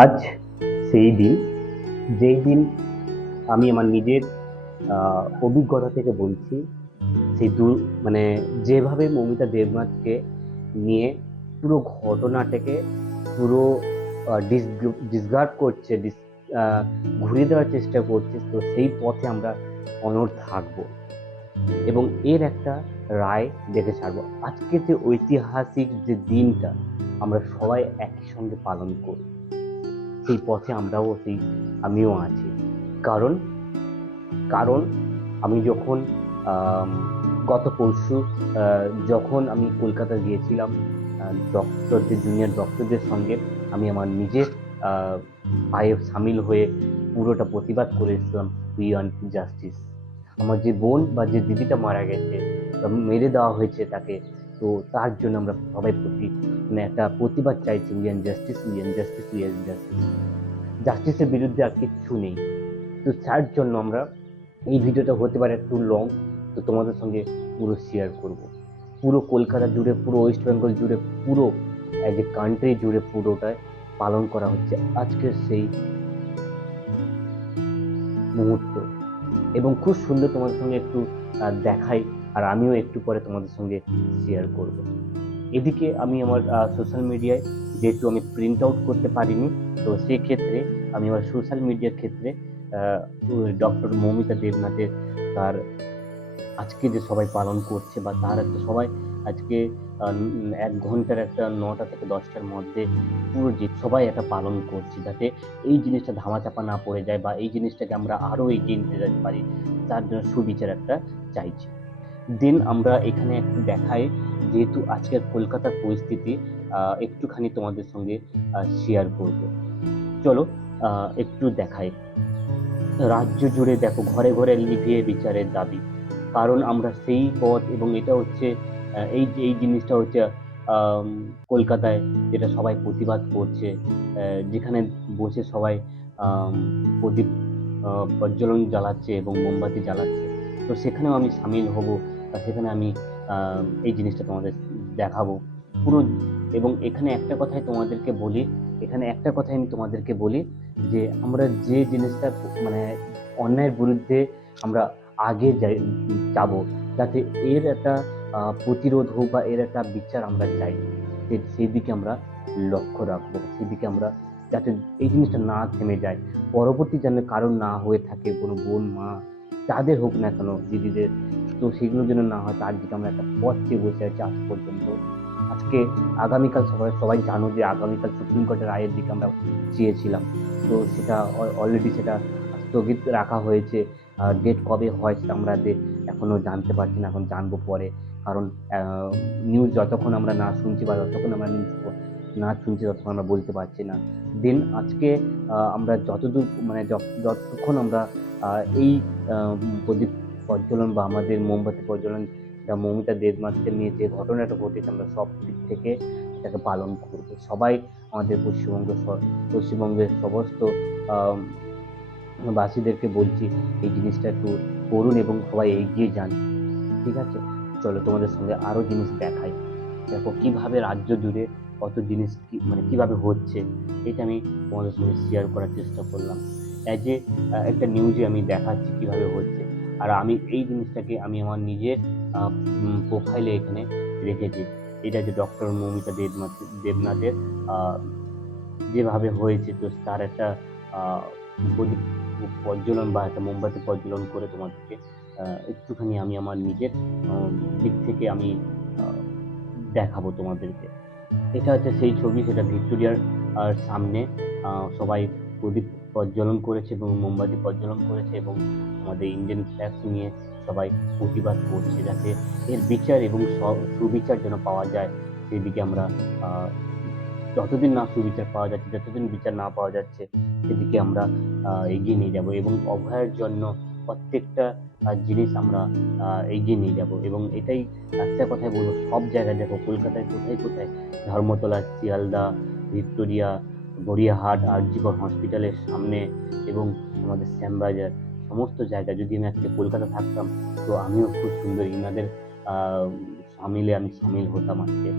আজ সেই দিন, যেই দিন আমি আমার নিজের অভিজ্ঞতা থেকে বলছি, সেই মানে যেভাবে মৌমিতা দেবনাথকে নিয়ে পুরো ঘটনাটাকে পুরো ডিসগার্ড করছে, আ ঘুরিয়ে দেওয়ার চেষ্টা করছে, তো সেই পথে আমরা অনড় থাকবো এবং এর একটা রায় দেখে ছাড়বো। আজকের যে ঐতিহাসিক যে দিনটা আমরা সবাই একই সঙ্গে পালন করি, সেই পথে আমিও আছি। কারণ কারণ আমি যখন আম গত পরশু আ যখন আমি কলকাতা গিয়েছিলাম আ জুনিয়র ডক্টরদের সঙ্গে আমি আমার নিজের আ পায়ে শামিল হয়ে পুরোটা প্রতিবাদ করে এসেছিলাম "We want justice"। আমার যে বোন বা যে দিদিটা মারা গেছে বা মেরে দেওয়া হয়েছে তাকে, তো তার জন্য আমরা সবাই মানে একটা প্রতিবাদ চাইছি "We want justice, we want justice, we want justice"। জাস্টিসের বিরুদ্ধে আর কিচ্ছু নেই। তো যার জন্য আমরা এই ভিডিওটা হতে পারে একটু লং, তো তোমাদের সঙ্গে পুরো শেয়ার করব। পুরো কলকাতা জুড়ে, পুরো ওয়েস্ট বেঙ্গল জুড়ে, পুরো অ্যাজ এ কান্ট্রি জুড়ে পুরোটায় পালন করা হচ্ছে আজকের সেই মুহূর্ত। এবং খুব সুন্দর তোমাদের সঙ্গে একটু দেখাই, আর আমিও একটু পরে তোমাদের সঙ্গে শেয়ার করব। এদিকে আমি আমার সোশ্যাল মিডিয়ায়, যেহেতু আমি প্রিন্ট আউট করতে পারিনি, তো সেক্ষেত্রে আমি আমার সোশ্যাল মিডিয়ার ক্ষেত্রে আ ডক্টর মৌমিতা দেবনাথের তার আজকে যে সবাই পালন করছে বা তার একটা সবাই আজকে ১ ঘন্টার একটা ৯টা থেকে ১০টার মধ্যে পুরো যে সবাই এটা পালন করছি, যাতে এই জিনিসটা ধামাচাপা না পড়ে যায় বা এই জিনিসটাকে আমরা আরো এগিয়ে নিতে যেতে পারি। তার জন্য সুবিচার একটা চাইছি। দেন আমরা এখানে একটু দেখাই, যেহেতু আজকের কলকাতার পরিস্থিতি একটুখানি তোমাদের সঙ্গে শেয়ার করব। চলো আ একটু দেখাই। রাজ্য জুড়ে দেখো ঘরে, ঘরে নিভিয়ে বিচারের দাবি। কারণ আমরা সেই পথ, এবং এটা হচ্ছে এই জিনিসটা হচ্ছে আম কলকাতায় যেটা সবাই প্রতিবাদ করছে। যেখানে বসে সবাই আম প্রদীপ প্রজ্বলন জ্বালাচ্ছে এবং মোমবাতি জ্বালাচ্ছে। তো সেখানেও আমি শামিল হব। সেখানে আমি আ এই জিনিসটা তোমাদের দেখাবো। পুরো, এবং এখানে একটা কথাই তোমাদেরকে বলি, এখানে একটা কথাই আমি তোমাদেরকে বলি যে আমরা যে জিনিসটা মানে অন্যায়ের বিরুদ্ধে আমরা আগে যাবো, যাতে এর একটা প্রতিরোধ হোক বা এর একটা বিচার আমরা চাই। সেদিকে আমরা লক্ষ্য রাখবো। সেদিকে আমরা, যাতে এই জিনিসটা না থেমে যায়। পরবর্তী যেন কারো না হয়ে থাকে, কোনো বোন, মা যাদের হোক না কেন, দিদিদের, তো সেগুলো যেন না হয়, তার দিকে আমরা একটা পথ চেয়ে বসে আছি আজ পর্যন্ত। আজকে আগামীকাল সবাই সবাই জানো যে আগামীকাল সুপ্রিম কোর্টের রায়ের দিকে আমরা চেয়েছিলাম। তো সেটা অলরেডি সেটা স্থগিত রাখা হয়েছে। ডেট কবে হয় সেটা আমরা এখনো জানতে পারছি না। এখন জানবো পরে। কারণ অ্যা নিউজ যতক্ষণ আমরা না শুনছি বা যতক্ষণ আমরা নিউজ না শুনছি ততক্ষণ আমরা বলতে পারছি না। দেন আজকে আমরা যতদূর মানে যতক্ষণ আমরা আ এই আ প্রদীপ প্রজ্বলন বা আমাদের মোমবাতি প্রজ্বলন, এটা মৌমিতা দেবনাথকে নিয়ে যে ঘটনাটা ঘটেছে, আমরা সব দিক থেকে এটাকে পালন করব। সবাই আমাদের পশ্চিমবঙ্গের সমস্ত আম বাসীদেরকে বলছি এই জিনিসটা একটু করুন এবং সবাই এগিয়ে যান। ঠিক আছে? চলো তোমাদের সঙ্গে আরো জিনিস দেখাই। দেখো কিভাবে রাজ্য জুড়ে কত জিনিস মানে কিভাবে হচ্ছে, এটা আমি তোমাদের সঙ্গে শেয়ার করার চেষ্টা করলাম। অ্যাজ এ একটা নিউজে আমি দেখাচ্ছি কিভাবে হচ্ছে। আর আমি এই জিনিসটাকে আমি আমার নিজের আ প্রোফাইলে এখানে রেখেছি। এটা যে ডক্টর মৌমিতা দেবনাথের আ যেভাবে হয়েছে, তো তার একটা আ প্রদীপ প্রজ্বলন বা একটা মোমবাতি প্রজ্বলন করে তোমাদেরকে আ একটুখানি আমি আমার নিজের আ দিক থেকে আমি আ দেখাবো তোমাদেরকে। এটা হচ্ছে সেই ছবি, সেটা ভিক্টোরিয়ার সামনে আ সবাই প্রদীপ প্রজ্বলন করেছে এবং মোমবাতি প্রজ্বলন করেছে এবং আমাদের ইন্ডিয়ান ফ্ল্যাগ নিয়ে সবাই প্রতিবাদ করছে, যাতে এর বিচার এবং সুবিচার যেন পাওয়া যায়। সেদিকে আমরা আ যতদিন না সুবিচার পাওয়া যাচ্ছে, যতদিন বিচার না পাওয়া যাচ্ছে, সেদিকে আমরা এগিয়ে নিয়ে যাবো এবং অভয়ার জন্য প্রত্যেকটা জিনিস আমরা এগিয়ে নিয়ে যাবো, এবং এটাই একটা কথাই বলবো, সব জায়গায় দেখো কলকাতায় কোথায়, কোথায় ধর্মতলা, শিয়ালদা, ভিক্টোরিয়া, গড়িয়াহাট, আরজিকর হসপিটালের সামনে এবং আমাদের শ্যামবাজার, সমস্ত জায়গায় যদি আমি আজকে কলকাতা থাকতাম, তো আমিও খুব সুন্দর ইনাদের আ সামিলে আমি সামিল হতাম আজকে।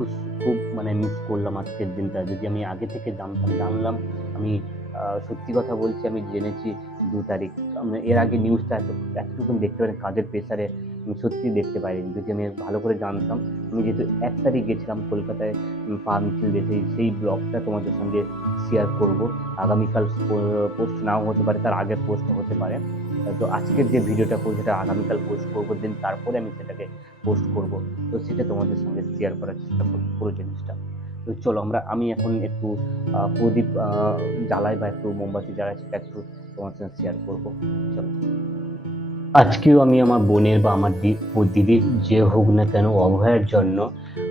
খুব খুব মানে মিস করলাম আজকের দিনটা। যদি আমি আগে থেকে জানলাম আমি সত্যি কথা বলছি, আমি জেনেছি ২ তারিখ। এর আগে নিউজটা এতটুকুন দেখতে পারিনি, কাজের প্রেসারে আমি সত্যিই দেখতে পারিনি। যদি আমি ভালো করে জানতাম, আমি যেহেতু ১ তারিখ গেছিলাম কলকাতায় পা মিছিল দিয়ে, সেই ব্লগটা তোমাদের সঙ্গে শেয়ার করব। আগামীকাল পোস্ট নাও হতে পারে, তার আগের পোস্ট হতে পারে। তো আজকের যে ভিডিওটা করব সেটা আগামীকাল পোস্ট করব, দেন তারপরে আমি সেটাকে পোস্ট করব। তো সেটা তোমাদের সঙ্গে শেয়ার করার চেষ্টা করব পুরো জিনিসটা। তো চলো আমি এখন একটু প্রদীপ জ্বালাই বা একটু মোমবাতি জ্বালাই, সেটা একটু তোমার সঙ্গে শেয়ার করব। চলো। আজকেও আমি আমার বোনের বা আমার দিদির যে হোক না কেন অভয়ের জন্য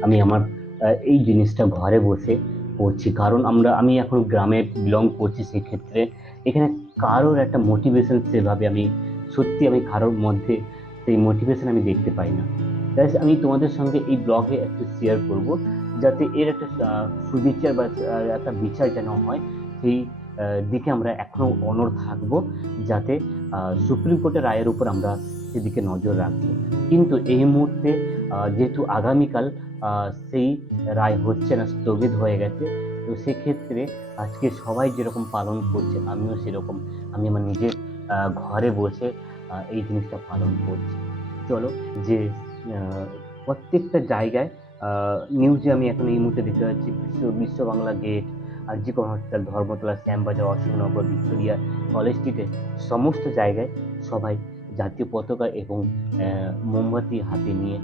আমি আমার এই জিনিসটা ঘরে বসে করছি। কারণ আমি এখন গ্রামে বিলং করছি, সেক্ষেত্রে এখানে কারোর একটা মোটিভেশন সেভাবে আমি কারোর মধ্যে সেই মোটিভেশন আমি দেখতে পাই না। তাই আমি তোমাদের সঙ্গে এই ব্লগে একটু শেয়ার করব, যাতে এর একটা সুবিচার বা একটা বিচার যেন হয়, সেই দিকে আমরা এখনো অনড় থাকবো, যাতে সুপ্রিম কোর্টের রায়ের উপর আমরা সেদিকে নজর রাখবো। কিন্তু এই মুহূর্তে যেহেতু আগামীকাল সেই রায় হচ্ছে না, স্থগিত হয়ে গেছে, তো সেক্ষেত্রে আজকে সবাই যেরকম পালন করছে আমিও সেরকম আমি আমার নিজের ঘরে বসে এই জিনিসটা পালন করছি। চলো, যে প্রত্যেকটা জায়গায় নিউজে আমি এখন এই মুহূর্তে দেখতে পাচ্ছি, বিশ্ব বাংলা গেট, আরজি কর hospital, Dharmatala, Shyambazar, Ashoknagar, Victoria, college স্ট্রিটে সমস্ত জায়গায় সবাই জাতীয় পতাকা এবং মোমবাতি হাতে নিয়ে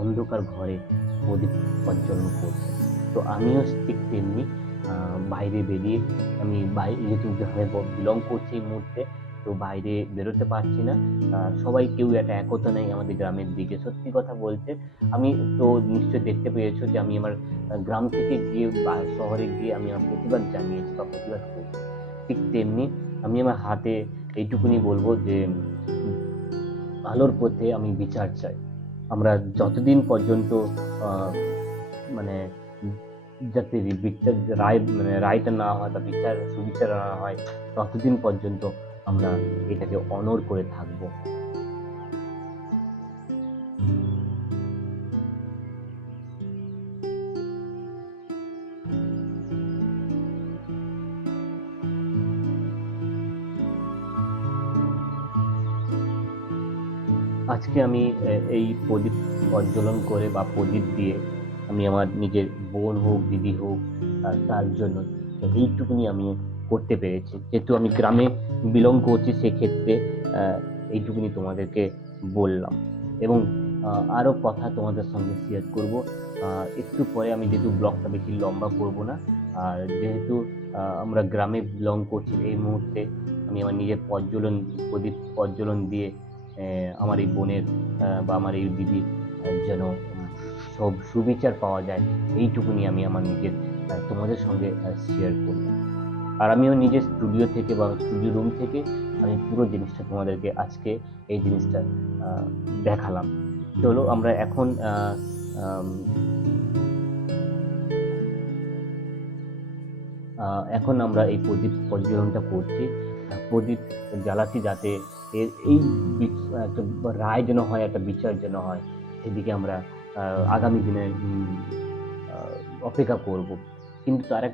অন্ধকার ঘরে প্রদীপ প্রজ্বলন করছে। তো আমিও ঠিক তেমনি বাইরে বেরিয়ে যেহেতু গ্রামে বিলং করছি এই মুহূর্তে, তো বাইরে বেরোতে পারছি না। সবাই কেউ একটা একতা নেই আমাদের গ্রামের দিকে, সত্যি কথা বলতে। আমি তো নিশ্চয়ই দেখতে পেয়েছো যে আমি আমার গ্রাম থেকে গিয়ে শহরে গিয়ে আমি আমার প্রতিবাদ জানিয়েছি বা প্রতিবাদ করছি। ঠিক তেমনি আমি আমার হাতে এইটুকুনি বলবো যে আলোর পথে আমি বিচার চাই। আমরা যতদিন পর্যন্ত আহ, মানে যাতে বিচার রায়টা না হয় বা সুবিচার না হয়, ততদিন পর্যন্ত আমরা এটাকে অনড় করে থাকবো। আজকে আমি এই প্রদীপ প্রজ্বলন করে বা প্রদীপ দিয়ে আমি আমার নিজের বোন হোক, দিদি হোক, তার জন্য এইটুকুনি আমি করতে পেরেছি। যেহেতু আমি গ্রামে বিলং করছি, সেক্ষেত্রে আহ, এইটুকুনি তোমাদেরকে বললাম। এবং আরো কথা তোমাদের সঙ্গে শেয়ার করব একটু পরে। আমি যেহেতু ব্লগটা বেশি লম্বা করব না, আর যেহেতু আমরা গ্রামে বিলং করছি এই মুহূর্তে, আমি আমার নিজের প্রদীপ প্রজ্বলন দিয়ে আমার এই বোনের বা আমার এই দিদির যেন সব সুবিচার পাওয়া যায়, এইটুকুনি আমি আমার নিজের তোমাদের সঙ্গে শেয়ার করব। আর আমিও নিজের স্টুডিও থেকে বা স্টুডিও রুম থেকে আমি পুরো জিনিসটা তোমাদেরকে আজকে এই জিনিসটা দেখালাম। চলো, আমরা এখন এখন আমরা এই প্রদীপ প্রজ্বলনটা করছি, প্রদীপ জ্বালাচ্ছি, যাতে এই একটা রায় যেন হয়, একটা বিচার যেন হয়, সেদিকে আমরা আগামী দিনে অপেক্ষা করব। কিন্তু তার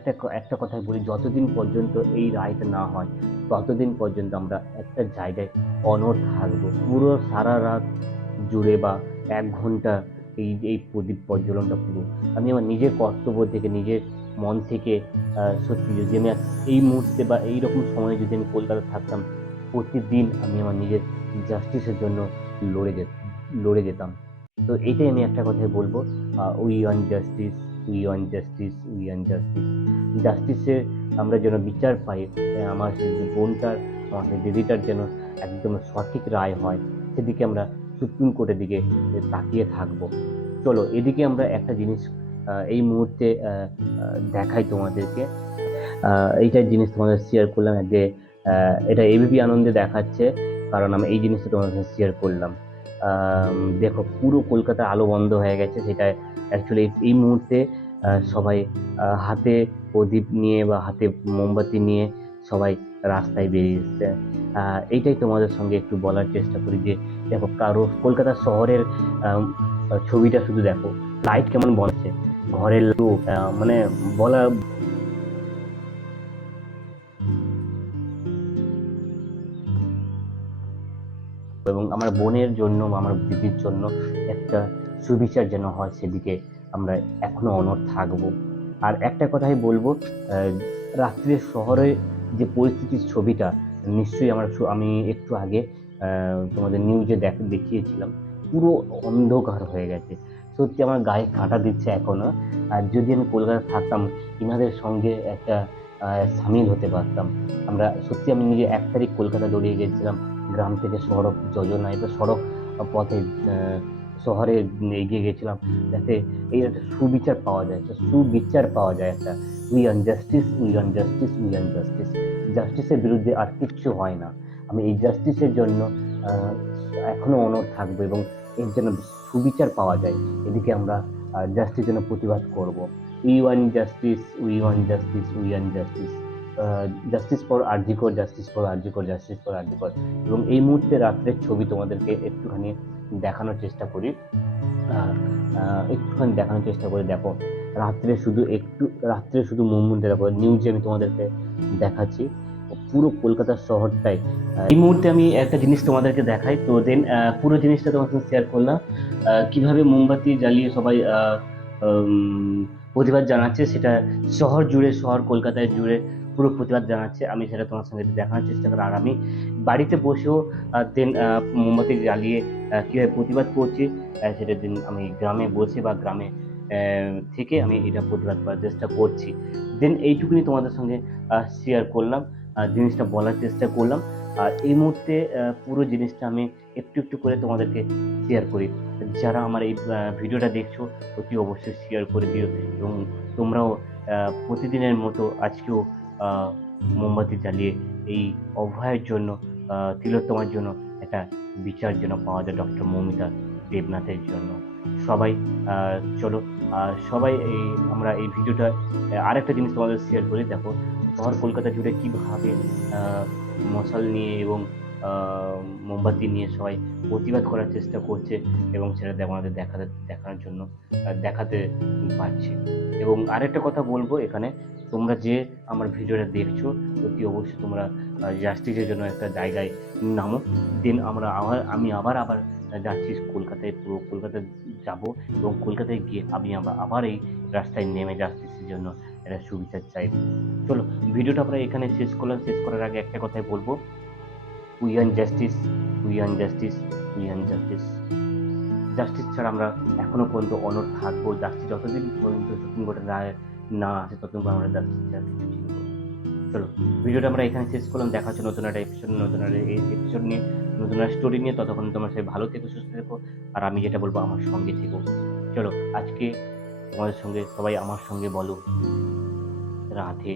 একটা কথাই বলি, যতদিন পর্যন্ত এই রায়টা না হয়, ততদিন পর্যন্ত আমরা একটা জায়গায় অনড় থাকবো পুরো সারা রাত জুড়ে, বা 1 ঘন্টা এই প্রদীপ প্রজ্বলনটা পুরো আমি আমার নিজের কর্তব্য থেকে, নিজের মন থেকে সত্যি যদি আমি এই মুহূর্তে বা এইরকম সময়ে যদি আমি কলকাতা থাকতাম, প্রতিদিন আমি আমার নিজের জাস্টিসের জন্য লড়ে যেত লড়ে যেতাম। তো এইটাই আমি একটা কথাই বলবো, we want justice, we want justice, we want justice. জাস্টিসের আমরা যেন বিচার পাই, আমার সেই যে বোনটার, আমার সেই দিদিটার যেন একদম সঠিক রায় হয়, সেদিকে আমরা সুপ্রিম কোর্টের দিকে তাকিয়ে থাকবো। চলো, এদিকে আমরা একটা জিনিস এই মুহূর্তে দেখাই তোমাদেরকে। এইটার জিনিস তোমাদের শেয়ার করলাম যে এটা এবিপি আনন্দে দেখাচ্ছে, কারণ আমি এই জিনিসটা তোমাদের সাথে শেয়ার করলাম। দেখো, পুরো কলকাতা আলো বন্ধ হয়ে গেছে, সেটা অ্যাকচুয়ালি এই মুহূর্তে সবাই হাতে প্রদীপ নিয়ে বা হাতে মোমবাতি নিয়ে সবাই রাস্তায় বেরিয়ে এসছে। এইটাই তোমাদের সঙ্গে একটু বলার চেষ্টা করি যে দেখো, কলকাতা শহরের ছবিটা শুধু দেখো, লাইট কেমন বলছে, ঘরের লোক মানে বলা এবং আমার বোনের জন্য বা আমার দিদির জন্য একটা সুবিচার যেন হয়, সেদিকে আমরা এখনো অনড় থাকবো। আর একটা কথাই বলবো, আহ, রাত্রে শহরে যে পরিস্থিতির ছবিটা নিশ্চয়ই আমি একটু আগে তোমাদের নিউজে দেখিয়েছিলাম, পুরো অন্ধকার হয়ে গেছে। সত্যি আমার গায়ে কাঁটা দিচ্ছে এখনো। আর যদি আমি কলকাতা থাকতাম, ইনাদের সঙ্গে একটা সামিল হতে পারতাম। আমি নিজে 1 তারিখ কলকাতা দৌড়িয়ে গেছিলাম, গ্রাম থেকে সড়ক যোজনায় বা সড়ক পথে আহ, শহরে এগিয়ে গেছিলাম, যাতে এই একটা সুবিচার পাওয়া যায়, একটা সুবিচার পাওয়া যায়, একটা we on justice, we on justice, we on justice. জাস্টিসের বিরুদ্ধে আর কিচ্ছু হয় না। আমি এই জাস্টিসের জন্য আহ, এখনো অনড় থাকবো, এবং এর জন্য সুবিচার পাওয়া যায়, এদিকে আমরা জাস্টিস জন্য প্রতিবাদ করব। We want justice, we want justice, we want justice. Justice for RG Kar, justice for RG Kar, justice for RG Kar. এবং এই মুহূর্তে রাত্রের ছবি তোমাদেরকে একটুখানি দেখানোর চেষ্টা করি। একটুখানি দেখানোর চেষ্টা করে দেখো, রাত্রে শুধু মুভমেন্ট দেখো, নিউজে আমি তোমাদেরকে দেখাচ্ছি পুরো কলকাতা শহরটাই। এই মুহূর্তে আমি একটা জিনিস তোমাদেরকে দেখাই, তো দেন পুরো জিনিসটা তোমার সাথে শেয়ার করলাম, কিভাবে মোমবাতি জ্বালিয়ে সবাই প্রতিবাদ জানাচ্ছে, সেটা শহর কলকাতায় জুড়ে পুরো প্রতিবাদ জানাচ্ছে। আমি সেটা তোমার সঙ্গে দেখানোর চেষ্টা করি, আর আমি বাড়িতে বসেও দেন মোমবাতি জ্বালিয়ে কিভাবে প্রতিবাদ করছি, সেটা দিন আমি গ্রামে বসে বা গ্রামে থেকে আমি এটা প্রতিবাদ করার চেষ্টা করছি। দেন এইটুকুনি তোমাদের সঙ্গে শেয়ার করলাম, জিনিসটা বলার চেষ্টা করলাম। আর এই মুহূর্তে পুরো জিনিসটা আমি একটু একটু করে তোমাদেরকে শেয়ার করি। যারা আমার এই ভিডিওটা দেখছো, অতি অবশ্যই শেয়ার করে দিও, এবং তোমরাও প্রতিদিনের মতো আজকেও আহ, মোমবাতি জ্বালিয়ে এই অভয়ের জন্য, তিলোত্তমার জন্য একটা বিচার যেন পাওয়া যায়, ডক্টর মৌমিতা দেবনাথের জন্য। সবাই চলো, সবাই আমরা এই ভিডিওটা আরেকটা জিনিস তোমাদের শেয়ার করি। দেখো, শহর কলকাতা জুড়ে কিভাবে আহ, মশাল নিয়ে এবং আহ, মোমবাতি নিয়ে সবাই প্রতিবাদ করার চেষ্টা করছে, এবং সেটা আমাদের দেখানোর জন্য দেখাতে পারছি। এবং আরেকটা কথা বলবো এখানে, তোমরা যে আমার ভিডিওটা দেখছো, অতি অবশ্যই তোমরা জাস্টিসের জন্য একটা জায়গায় নামো। দেন আমি আবার আবার যাচ্ছি কলকাতায়, পুরো কলকাতায় যাব, এবং কলকাতায় গিয়ে আমি আবার এই রাস্তায় নেমে জাস্টিসের জন্য একটা সুবিচার চাইব। চলো, ভিডিওটা আমরা এখানে শেষ করলাম। শেষ করার আগে একটা কথাই বলবো, we want justice, we want justice, we want justice. Justice ছাড়া আমরা এখনো পর্যন্ত অনড় থাকবো। জাস্টিস যতদিন পর্যন্ত সুপ্রিম কোর্টের রায় না আসে, ততদিন পর্যন্ত আমরা জাস্টিস ছাড়া কিছু চিনব না। চলো, ভিডিওটা আমরা এখানে শেষ করলাম। দেখা হচ্ছে নতুন একটা এপিসোড নিয়ে, নতুন একটা স্টোরি নিয়ে। ততক্ষণ তোমার সবাই ভালো থেকো, সুস্থ থেকো, আর আমি যেটা বলবো আমার সঙ্গে থেকো। চলো, আজকে তোমাদের সঙ্গে সবাই আমার সঙ্গে বলো রাধে